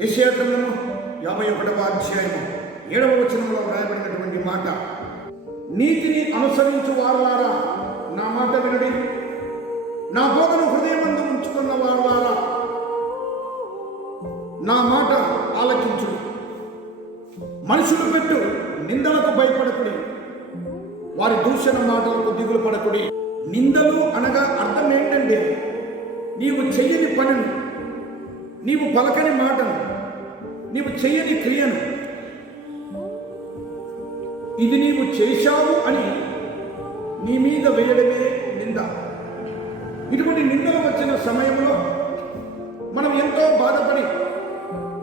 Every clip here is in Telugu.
యెషయా గ్రంథము 51వ అధ్యాయము 7వ వచనంలో వ్రాయబడినటువంటి మాట, నీతిని అనుసరించు వారులారా నా మాట వినుడి, నా బోధను హృదయమందు ఉంచుకున్న వారులారా నా మాట ఆలకించుడి. మనుషులు పెట్టు నిందలకు భయపడకుడి, వారి దూషణ మాటలకు దిగులు పడకుడి. నిందలు అనగా అర్థం ఏంటంటే, నీవు చెయ్యని పనిని, నీవు పలకని మాటను, నీవు చెయ్యని క్రియను, ఇది నీవు చేశావు అని నీ మీద వేయడమే నింద. ఇటువంటి నిందలు వచ్చిన సమయంలో మనం ఎంతో బాధపడి,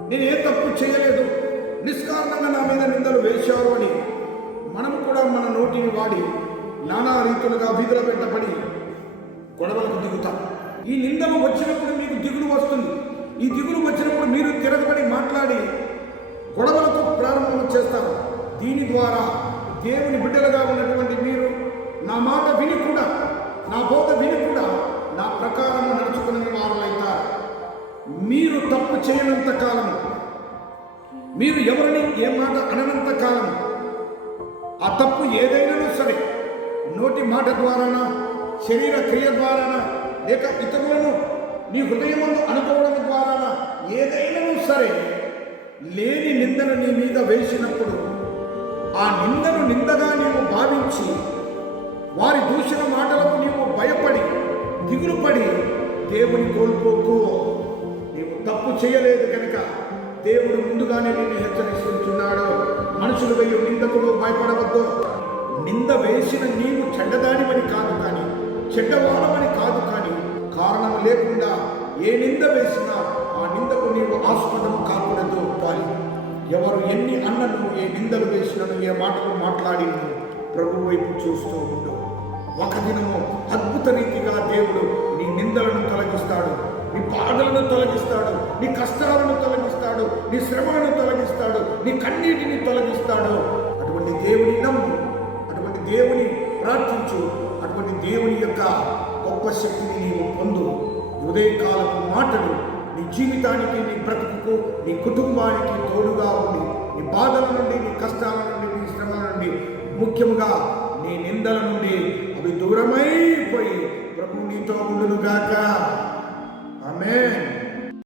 నేను ఏ తప్పు చేయలేదు, నిష్కారణంగా నా మీద నిందలు వేశారు అని మనం కూడా మన నోటిని వాడి నానా రీతులుగా వీధుల పెట్టబడి గొడవలకు దిగుతాం. ఈ నిందలు వచ్చినప్పుడు మీకు దిగులు వస్తుంది. ఈ దిగులు వచ్చినప్పుడు మీరు తిరగబడి మాట్లాడి గొడవలకు ప్రారంభం చేస్తారు. దీని ద్వారా దేవుని బిడ్డలుగా ఉన్నటువంటి మీరు నా మాట విని కూడా, నా బోధ విని కూడా నా ప్రకారం నడుచుకునే వారులైతారు. మీరు తప్పు చేయనంత కాలం, మీరు ఎవరిని ఏ మాట అననంత కాలం, ఆ తప్పు ఏదైనా సరే, నోటి మాట ద్వారానా, శరీర క్రియ ద్వారానా, లేక ఇతరులను నీ హృదయమందు అనుకోవడం ద్వారానా, ఏదైనా సరే లేని నిందను నీ మీద వేసినప్పుడు ఆ నిందను నిందగా నీవు భావించి వారి దూషణ మాటలకు నీవు భయపడి దిగులు పడి దేవుని కోల్పోకు. నీవు తప్పు చేయలేదు కనుక దేవుడు ముందుగానే నిన్ను హెచ్చరిస్తున్నాడు. మనుషులు వెయ్యి నిందకుడు భయపడవద్దు. నింద వేసిన నీవు చెడ్డదానివని కాదు కానీ, చెడ్డవాడమని కాదు కానీ, కారణం లేకుండా ఏ నింద వేసినా ఆ నిందకు నీవు ఆస్పదము కాకూడదు. ఎవరు ఎన్ని అన్నను, ఏ నిందలు వేసినను, ఏ మాటలు మాట్లాడినను ప్రభు వైపు చూస్తూ ఉండు. ఒక దినము అద్భుత రీతిగా దేవుడు నీ నిందలను తొలగిస్తాడు, నీ బాధలను తొలగిస్తాడు, నీ కష్టాలను తొలగిస్తాడు, నీ శ్రమలను తొలగిస్తాడు, నీ కన్నీటిని తొలగిస్తాడు. అటువంటి దేవుని నమ్ము, అటువంటి దేవుని ప్రార్థించు, అటువంటి దేవుని యొక్క గొప్ప శక్తిని నీవు పొందు. ఉదయకాలపు మాటలు నీ జీవితానికి, నీ బ్రతుకుకు, నీ కుటుంబానికి తోడుగా ఉండి నీ బాధల నుండి, నీ కష్టాల నుండి, నీ శ్రమల నుండి, ముఖ్యంగా నీ నిందల నుండి అవి దూరమైపోయి ప్రభు నీతో ఉండునుగాక.